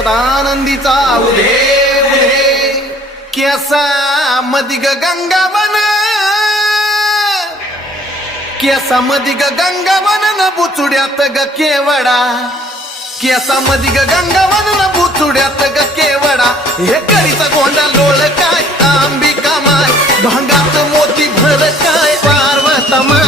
सदानंदीचा उदे उदे केसा मदिग गंगावन केसा मदिग गंगावन न बुचुड्यात ग केवडा केसा मदिग गंगावन न बुचुड्यात ग केवडा हे करीचा गोंडा लोळ काय अंबिका माय भांगात मोती भर काय पार्वता माय